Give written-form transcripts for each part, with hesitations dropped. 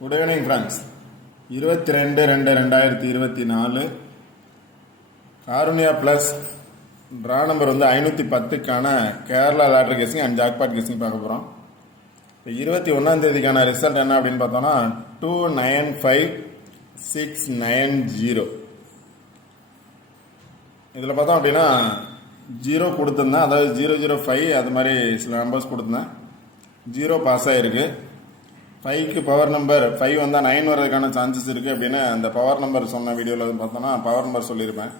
Good evening friends. 22/2/2024 Karunya plus draw number 510க்கான Kerala lottery guessing and jackpot guessing பார்க்க போகிறோம். இப்போ 21ஆம் தேதிக்கான ரிசல்ட் என்ன அப்படின்னு பார்த்தோம்னா 295690. இதில் பார்த்தோம் அப்படின்னா 0 கொடுத்துருந்தேன், அதாவது 005 அது மாதிரி சில நம்பர்ஸ் கொடுத்துருந்தேன். 0 பாஸ் ஆகிருக்கு. 5க்கு பவர் நம்பர் 5 வந்தால் 9 வர்றதுக்கான சான்சஸ் இருக்குது அப்படின்னு அந்த பவர் நம்பர் சொன்ன வீடியோவில் பார்த்தோன்னா பவர் நம்பர் சொல்லியிருப்பேன்.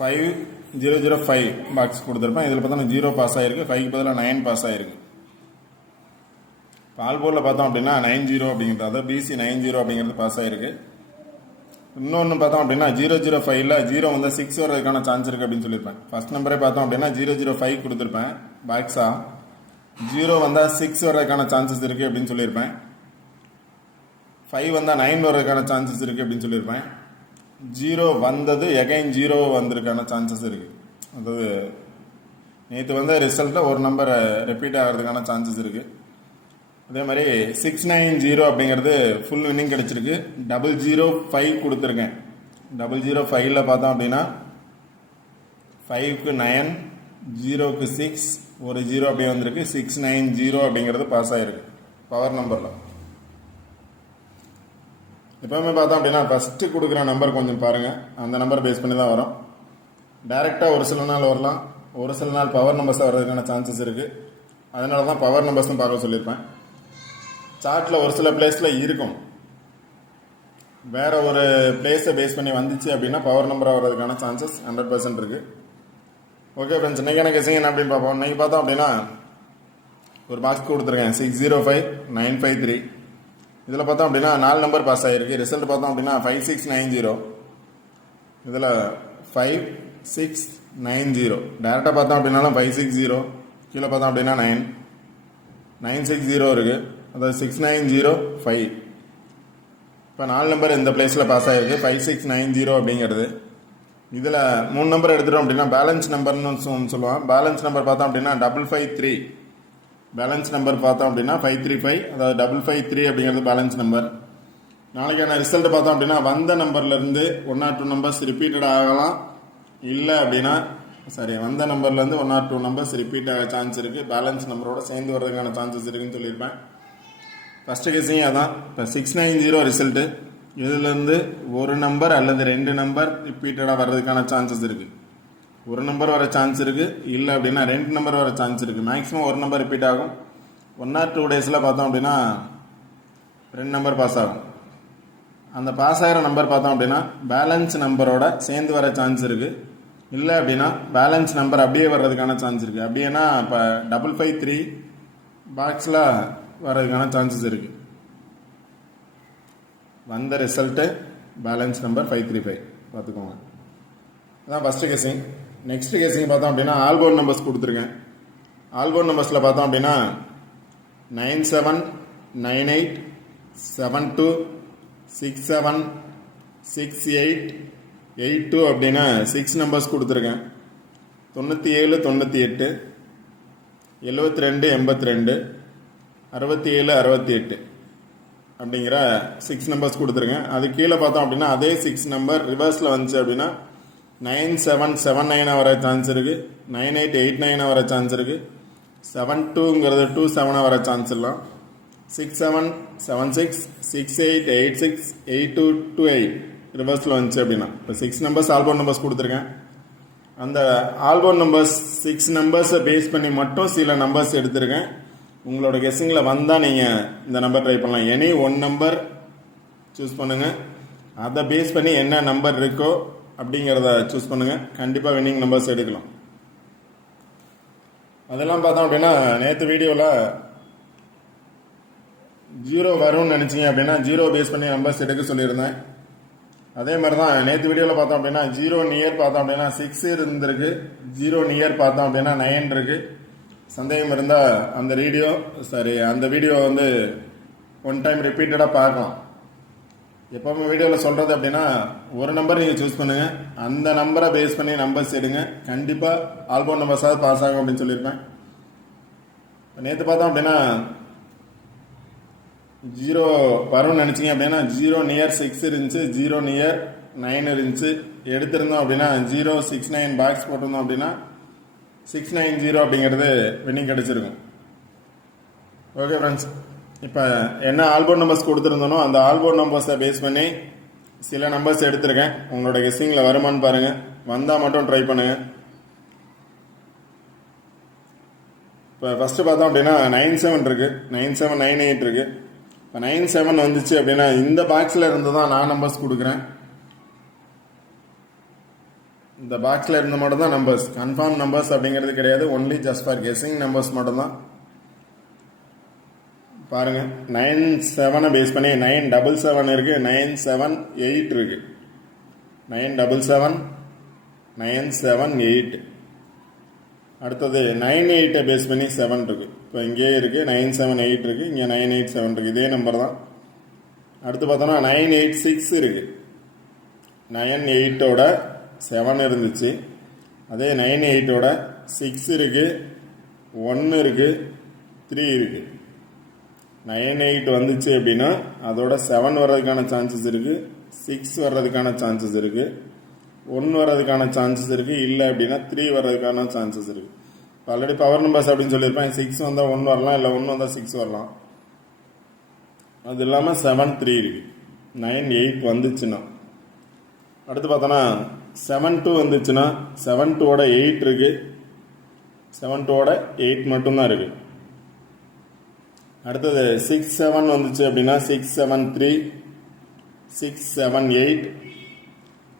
5005 பாக்ஸ் கொடுத்துருப்பேன். இதில் பார்த்தோன்னா 0 பாஸ் ஆகிருக்கு, 5க்கு பதிலாக 9 பாஸ் ஆகிருக்கு. பால்போர்டில் பார்த்தோம் அப்படின்னா 90 அப்படிங்கிறது, அதாவது BC 90 அப்படிங்கிறது பாஸ் ஆகிருக்கு. இன்னொன்று பார்த்தோம் அப்படின்னா 005ல் 0 வந்தால் 6 வர்றதுக்கான சான்ஸ் இருக்குது அப்படின்னு சொல்லியிருப்பேன். ஃபர்ஸ்ட் நம்பரே பார்த்தோம் அப்படின்னா 005 கொடுத்துருப்பேன் பாக்ஸா. 0 வந்தால் 6 வர்றதுக்கான சான்சஸ் இருக்குது அப்படின்னு சொல்லியிருப்பேன். 5 வந்தால் 9 வர்றதுக்கான சான்சஸ் இருக்குது அப்படின்னு சொல்லியிருப்பேன். 0 வந்தது எகைன் 0 வந்ததுக்கான சான்சஸ் இருக்குது. அதாவது நேற்று வந்த ரிசல்ட்டில் ஒரு நம்பர் ரிப்பீட் ஆகிறதுக்கான சான்சஸ் இருக்குது. அதே மாதிரி 690 அப்படிங்கிறது ஃபுல் வின்னிங் கிடச்சிருக்கு. 005 கொடுத்துருக்கேன். 005ல் பார்த்தோம் அப்படின்னா 5க்கு 9, 0க்கு 6, ஒரு 0 அப்படியே வந்திருக்கு. 690 அப்படிங்கிறது பாஸ் ஆகிருக்கு பவர் நம்பரில். எப்போவுமே பார்த்தோம் அப்படின்னா ஃபஸ்ட்டு கொடுக்குற நம்பர் கொஞ்சம் பாருங்கள், அந்த நம்பர் பேஸ் பண்ணி தான் வரும். டைரெக்டாக ஒரு சில நாள் வரலாம், ஒரு சில நாள் பவர் நம்பர்ஸாக வர்றதுக்கான சான்சஸ் இருக்குது. அதனால தான் பவர் நம்பர்ஸ் தான் பார்க்க சொல்லியிருப்பேன். சார்ட்டில் ஒரு சில பிளேஸில் இருக்கும், வேறு ஒரு பிளேஸை பேஸ் பண்ணி வந்துச்சு அப்படின்னா பவர் நம்பராக வர்றதுக்கான சான்சஸ் 100% இருக்குது. ஓகே ஃப்ரெண்ட்ஸ், இன்றைக்கான கெஸிங் என்ன அப்படின்னு பார்ப்போம். இன்றைக்கி பார்த்தோம் அப்படின்னா ஒரு பாக்ஸ் கொடுத்துருக்கேன் 605953. இதில் பார்த்தோம் அப்படின்னா 4 நம்பர் பாஸ் ஆகிருக்கு. ரிசல்ட் பார்த்தோம் அப்படின்னா 5690. இதில் 5690 டேரெக்டாக பார்த்தோம் அப்படின்னாலும் 560, கீழே பார்த்தோம் அப்படின்னா 960 இருக்குது. அதாவது 6905. இப்போ 4 நம்பர் இந்த பிளேஸில் பாஸ் ஆகிருக்கு 5690 அப்படிங்கிறது. இதில் 3 நம்பர் எடுத்துட்டோம் அப்படின்னா பேலன்ஸ் நம்பர்னு சொல்லுவான். பேலன்ஸ் நம்பர் பார்த்தோம் அப்படின்னா 553. பேலன்ஸ் நம்பர் பார்த்தோம் அப்படின்னா 535, அதாவது 553 அப்படிங்கிறது பேலன்ஸ் நம்பர். நாளைக்கான ரிசல்ட் பார்த்தோம் அப்படின்னா வந்த நம்பர்லேருந்து 1 or 2 நம்பர்ஸ் ரிப்பீட்டட் ஆகலாம். இல்லை அப்படின்னா வந்த நம்பர்லேருந்து 1 or 2 நம்பர்ஸ் ரிப்பீட் ஆக சான்ஸ் இருக்குது. பேலன்ஸ் நம்பரோட சேர்ந்து வர்றதுக்கான சான்சஸ் இருக்குதுன்னு சொல்லியிருப்பேன். ஃபஸ்ட்டு கெஸிங் அதான். இப்போ 690 ரிசல்ட்டு, இதுலேருந்து ஒரு நம்பர் அல்லது 2 நம்பர் ரிப்பீட்டடாக வர்றதுக்கான சான்சஸ் இருக்குது. ஒரு நம்பர் வர சான்ஸ் இருக்குது, இல்லை அப்படின்னா 2 நம்பர் வர சான்ஸ் இருக்குது. மேக்ஸிமம் ஒரு நம்பர் ரிப்பீட் ஆகும். 1 or 2 டேஸில் பார்த்தோம் அப்படின்னா 2 நம்பர் பாஸ் ஆகும். அந்த பாஸ் ஆகிற நம்பர் பார்த்தோம் அப்படின்னா பேலன்ஸ் நம்பரோட சேர்ந்து வர சான்ஸ் இருக்குது. இல்லை அப்படின்னா பேலன்ஸ் நம்பர் அப்படியே வர்றதுக்கான சான்ஸ் இருக்குது. அப்படின்னா இப்போ 553 பாக்ஸில் வர்றதுக்கான சான்சஸ் இருக்குது. வந்த ரிசல்ட்டு பேலன்ஸ் நம்பர் 535 பார்த்துக்கோங்க. அதான் ஃபஸ்ட்டு கெஸிங். நெக்ஸ்ட்டு கெஸிங் பார்த்தோம் அப்படின்னா ஆல்போர்ட் நம்பர்ஸ் கொடுத்துருக்கேன். ஆல்போர்ட் நம்பர்ஸில் பார்த்தோம் அப்படின்னா 979872 676882 அப்படின்னு 6 நம்பர்ஸ் கொடுத்துருக்கேன். 97 98 72 82 67 68 அப்படிங்கிற 6 நம்பர்ஸ் கொடுத்துருங்க. அது கீழே பார்த்தோம் அப்படின்னா அதே 6 நம்பர் ரிவர்ஸில் வந்துச்சு அப்படின்னா 9779 வர சான்ஸ் இருக்குது, 9889 வர சான்ஸ் இருக்குது, 72ங்கிறது 27 வர சான்ஸ் எல்லாம், 6776 6886 8228 ரிவர்ஸில் வந்துச்சு அப்படின்னா இப்போ 6 நம்பர்ஸ் ஆல்போர்ட் நம்பர்ஸ் கொடுத்துருக்கேன். அந்த ஆல்போர்ட் நம்பர்ஸ் 6 நம்பர்ஸை பேஸ் பண்ணி மட்டும் சில நம்பர்ஸ் எடுத்திருக்கேன். உங்களோட கெஸ்ஸிங்கில் வந்தால் நீங்கள் இந்த நம்பர் ட்ரை பண்ணலாம். எனி 1 நம்பர் சூஸ் பண்ணுங்கள். அதை பேஸ் பண்ணி என்ன நம்பர் இருக்கோ அப்படிங்கிறத சூஸ் பண்ணுங்கள். கண்டிப்பாக வின்னிங் நம்பர்ஸ் எடுக்கலாம். அதெல்லாம் பார்த்தோம் அப்படின்னா நேற்று வீடியோவில் 0 வரும்னு நினச்சிங்க அப்படின்னா 0 பேஸ் பண்ணி நம்பர்ஸ் எடுக்க சொல்லியிருந்தேன். அதே மாதிரி தான் நேற்று வீடியோவில் பார்த்தோம் அப்படின்னா 0 நியர் பார்த்தோம் அப்படின்னா 6 இருந்திருக்கு, 0 நியர் பார்த்தோம் அப்படின்னா 9 இருக்குது. சந்தேகம் இருந்தால் அந்த வீடியோ வந்து 1 டைம் ரிப்பீட்டடாக பார்க்கலாம். எப்போவுமே வீடியோவில் சொல்கிறது அப்படின்னா ஒரு நம்பர் நீங்கள் சூஸ் பண்ணுங்கள், அந்த நம்பரை பேஸ் பண்ணி நம்பர்ஸ் எடுங்க. கண்டிப்பாக ஆல்போர்ட் நம்பர்ஸாவது பாஸ் ஆகும் அப்படின்னு சொல்லியிருப்பேன். நேற்று பார்த்தோம் அப்படின்னா 0 வரும்னு நினச்சிங்க அப்படின்னா 0 நியர் 6 இருந்துச்சு, 0 நியர் 9 இருந்துச்சு. எடுத்திருந்தோம் அப்படின்னா 069 பாக்ஸ் போட்டிருந்தோம் அப்படின்னா 690 அப்படிங்கிறது வின்னிங் கிடச்சிருக்கும். ஓகே ஃப்ரெண்ட்ஸ், இப்போ என்ன ஆல்போர்ட் நம்பர்ஸ் கொடுத்துருந்தனோ அந்த ஆல்போர்ட் நம்பர்ஸை பேஸ் பண்ணி சில நம்பர்ஸ் எடுத்திருக்கேன். உங்களோட கெஸ்ஸிங்கில் வருமானு பாருங்கள், வந்தால் மட்டும் ட்ரை பண்ணுங்கள். இப்போ ஃபஸ்ட்டு பார்த்தோம் அப்படின்னா 97 இருக்குது, 9798 இருக்குது. இப்போ 97 வந்துச்சு அப்படின்னா இந்த பாக்ஸில் இருந்து தான் நான் நம்பர்ஸ் கொடுக்குறேன். இந்த பாக்ஸில் இருந்த மட்டும் தான் நம்பர்ஸ், கன்ஃபார்ம் நம்பர்ஸ் அப்படிங்கிறது கிடையாது. Only just for guessing numbers மட்டும்தான். பாருங்கள், 97 பேஸ் பண்ணி 977 இருக்குது, 978 இருக்குது, 977 978. அடுத்தது 98 பேஸ் பண்ணி 7 இருக்குது. இப்போ இங்கே இருக்குது 978 இருக்குது, இங்கே 987 இருக்குது. இதே நம்பர் தான். அடுத்து பார்த்தோன்னா 986 இருக்குது. 98ஓட 7 இருந்துச்சு. அதே 98ஓட 6 இருக்குது, 1 இருக்குது, 3 இருக்குது. 98 வந்துச்சு அப்படின்னா அதோட 7 வர்றதுக்கான சான்சஸ் இருக்குது, 6 வர்றதுக்கான சான்சஸ் இருக்குது, 1 வர்றதுக்கான சான்சஸ் இருக்குது. இல்லை அப்படின்னா 3 வர்றதுக்கான சான்சஸ் இருக்குது. ஆல்ரெடி பவர் நம்பர்ஸ் அப்படின்னு சொல்லியிருப்பேன். 6 வந்தால் 1 வரலாம், இல்லை 1 வந்தால் 6 வரலாம். அது இல்லாமல் 7 3 இருக்குது. 98 வந்துச்சுன்னா அடுத்து பார்த்தோன்னா 72 வந்துச்சுன்னா 72ஓட 8 இருக்குது, 72ஓட 8 மட்டும்தான் இருக்குது. அடுத்தது 67 வந்துச்சு அப்படின்னா 673 678.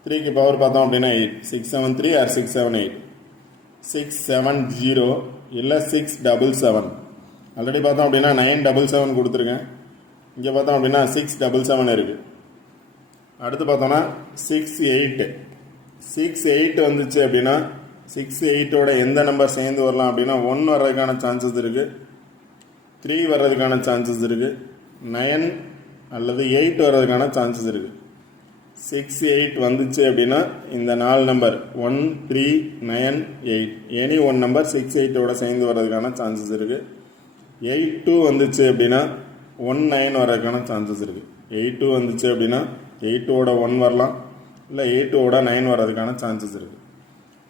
3க்கு பவர் பார்த்தோம் அப்படின்னா 8, 673 ஆர் 678, 670 இல்லை 677. ஆல்ரெடி பார்த்தோம் அப்படின்னா 977 கொடுத்துருக்கேன். இங்கே பார்த்தோம் அப்படின்னா 677 இருக்குது. அடுத்து பார்த்தோன்னா 68. 68 வந்துச்சு அப்படின்னா 68ஓட எந்த நம்பர் சேர்ந்து வரலாம் அப்படின்னா 1 வர்றதுக்கான சான்சஸ் இருக்குது, 3 வர்றதுக்கான சான்சஸ் இருக்குது, 9 அல்லது 8 வர்றதுக்கான சான்சஸ் இருக்குது. 68 வந்துச்சு அப்படின்னா இந்த 4 நம்பர் 1 3 9 8 எனி 1 நம்பர் 68ஓட சேர்ந்து வர்றதுக்கான சான்சஸ் இருக்குது. 82 வந்துச்சு அப்படின்னா 19 வர்றதுக்கான சான்சஸ் இருக்குது. 82 வந்துச்சு அப்படின்னா 82ஓட 1 வரலாம், இல்லை 82ஓட 9 வர்றதுக்கான சான்சஸ் இருக்குது.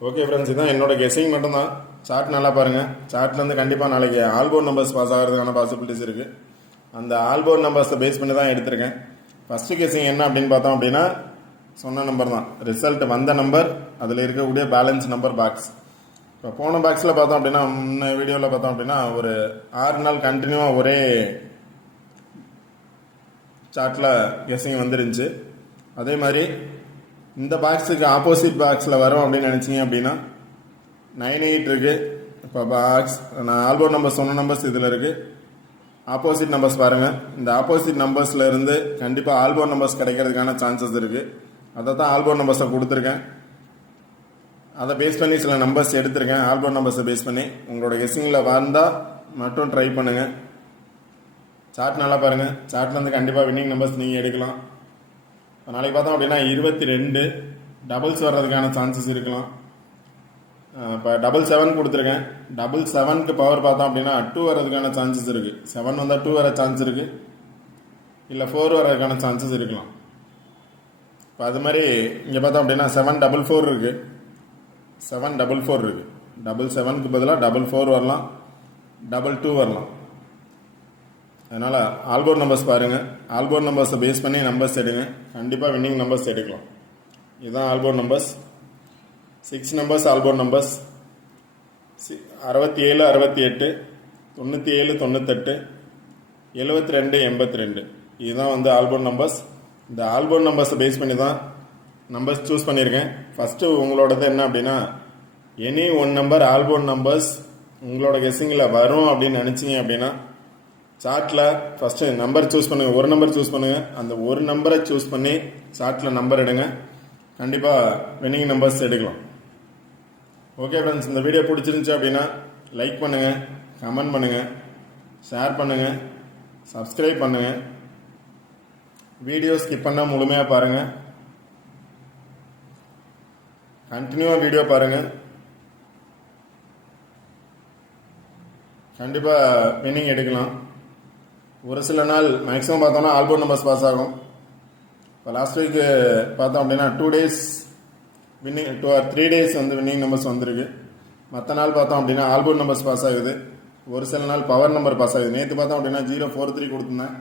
ஓகே ஃப்ரெண்ட்ஸ், இதுதான் என்னோட கெஸ்ஸிங் மட்டும்தான். சார்ட் நல்லா பாருங்கள். சார்ட்லேருந்து கண்டிப்பாக நாளைக்கு ஆல்போர்ட் நம்பர்ஸ் பாஸ் ஆகிறதுக்கான பாசிபிலிட்டிஸ் இருக்குது. அந்த ஆல்போர்ட் நம்பர்ஸை பேஸ் பண்ணி தான் எடுத்திருக்கேன். ஃபஸ்ட்டு கெஸ்ஸிங் என்ன அப்படின்னு பார்த்தோம் அப்படின்னா சொன்ன நம்பர் தான், ரிசல்ட் வந்த நம்பர், அதில் இருக்கக்கூடிய பேலன்ஸ் நம்பர் பாக்ஸ். இப்போ போன பாக்ஸில் பார்த்தோம் அப்படின்னா முன்ன வீடியோவில் பார்த்தோம் அப்படின்னா ஒரு 6 நாள் கண்டினியூவாக ஒரே சார்ட்டில் கெஸ்ஸிங் வந்துருந்துச்சு. அதே மாதிரி இந்த பாக்ஸுக்கு ஆப்போசிட் பாக்ஸில் வரும் அப்படின்னு நினச்சிங்க அப்படின்னா 98 இருக்குது. இப்போ பாக்ஸ் நான் ஆல்போர்ட் நம்பர் சொன்ன நம்பர்ஸ் இதில் இருக்குது. ஆப்போசிட் நம்பர்ஸ் பாருங்கள். இந்த ஆப்போசிட் நம்பர்ஸில் இருந்து கண்டிப்பாக ஆல்போர்ட் நம்பர்ஸ் கிடைக்கிறதுக்கான சான்சஸ் இருக்குது. அதை தான் ஆல்போர்ட் நம்பர்ஸை கொடுத்துருக்கேன். அதை பேஸ் பண்ணி சில நம்பர்ஸ் எடுத்திருக்கேன். ஆல்போர்ட் நம்பர்ஸை பேஸ் பண்ணி உங்களோட கெஸ்ஸிங்கில் வந்தால் மட்டும் ட்ரை பண்ணுங்கள். சார்ட் நல்லா பாருங்கள். சார்ட்லேருந்து கண்டிப்பாக வின்னிங் நம்பர்ஸ் நீங்கள் எடுக்கலாம். நாளைக்கு பார்த்தோம் அப்படின்னா 22 டபுள்ஸ் வர்றதுக்கான சான்சஸ் இருக்கலாம். இப்போ 7 கொடுத்துருக்கேன். 7க்கு பவர் பார்த்தோம் அப்படின்னா 2 வர்றதுக்கான சான்சஸ் இருக்குது. 7 வந்தால் 2 வர சான்ஸ் இருக்குது, இல்லை 4 வர்றதுக்கான சான்சஸ் இருக்கலாம். இப்போ அது மாதிரி இங்கே பார்த்தோம் அப்படின்னா 744 இருக்குது, 744 இருக்குது. 7க்கு பதிலாக 44 வரலாம், 22 வரலாம். அதனால் ஆல்போர்ட் நம்பர்ஸ் பாருங்கள். ஆல்போர்ட் நம்பர்ஸை பேஸ் பண்ணி நம்பர்ஸ் எடுங்க. கண்டிப்பாக வின்னிங் நம்பர்ஸ் எடுக்கலாம். இதுதான் Allport numbers. 6 numbers Allport numbers 67 68 97 98 72 82. இதுதான் வந்து ஆல்போர்ட் நம்பர்ஸ். இந்த ஆல்போர்ட் நம்பர்ஸை பேஸ் பண்ணி தான் நம்பர்ஸ் சூஸ் பண்ணியிருக்கேன். ஃபஸ்ட்டு உங்களோடது என்ன அப்படின்னா எனி 1 நம்பர் ஆல்போர்ட் நம்பர்ஸ் உங்களோட கெஸ்ஸிங்கில் வரும் அப்படின்னு நினச்சிங்க அப்படின்னா சார்ட்டில் ஃபஸ்ட்டு நம்பர் சூஸ் பண்ணுங்கள். ஒரு நம்பர் சூஸ் பண்ணுங்கள். அந்த ஒரு நம்பரை சூஸ் பண்ணி சார்ட்டில் நம்பர் எடுங்க. கண்டிப்பாக வின்னிங் நம்பர்ஸ் எடுக்கலாம். ஓகே ஃப்ரெண்ட்ஸ், இந்த வீடியோ பிடிச்சிருந்துச்சு அப்படின்னா லைக் பண்ணுங்கள், கமெண்ட் பண்ணுங்கள், ஷேர் பண்ணுங்கள், சப்ஸ்கிரைப் பண்ணுங்கள். வீடியோ ஸ்கிப் பண்ணால் முழுமையாக பாருங்கள். கண்டினியூவாக வீடியோ பாருங்கள். கண்டிப்பாக வின்னிங் எடுக்கலாம். ஒரு சில நாள் மேக்ஸிமம் பார்த்தோம்னா ஆல்போர்ட் நம்பர்ஸ் பாஸ் ஆகும். இப்போ லாஸ்ட் வீக்கு பார்த்தோம் அப்படின்னா 2 days வின்னிங் 2 or 3 days வந்து வின்னிங் நம்பர்ஸ் வந்திருக்கு. மற்ற நாள் பார்த்தோம் அப்படின்னா ஆல்போர்ட் நம்பர்ஸ் பாஸ் ஆகுது. ஒரு சில நாள் பவர் நம்பர் பாஸ் ஆகுது. நேற்று பார்த்தோம் அப்படின்னா 043 கொடுத்துருந்தேன்.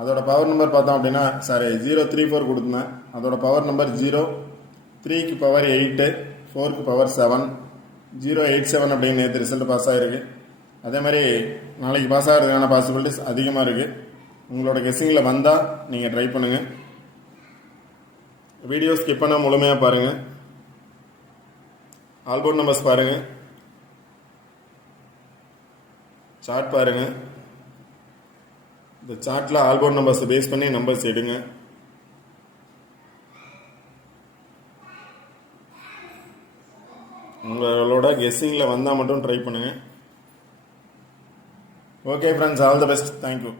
அதோட பவர் நம்பர் பார்த்தோம் அப்படின்னா 034 கொடுத்துருந்தேன். அதோட பவர் நம்பர் 0, 3க்கு பவர் 8, 4க்கு பவர் 7, 087 அப்படின்னு நேற்று ரிசல்ட் பாஸ் ஆகிருக்கு. அதே மாதிரி நாளைக்கு பாஸ் ஆகிறதுக்கான பாசிபிலிட்டிஸ் அதிகமாக இருக்குது. உங்களோட கெஸ்ஸிங்கில் வந்தால் நீங்கள் ட்ரை பண்ணுங்கள். வீடியோ ஸ்கிப் பண்ண முழுமையாக பாருங்கள். ஆல்போர்ட் நம்பர்ஸ் பாருங்கள், சார்ட் பாருங்கள். இந்த சார்ட்டில் ஆல்போர்ட் நம்பர்ஸை பேஸ் பண்ணி நம்பர்ஸ் எடுங்க. உங்களோட கெஸ்ஸிங்கில் வந்தால் மட்டும் ட்ரை பண்ணுங்கள். Okay friends, all the best. Thank you.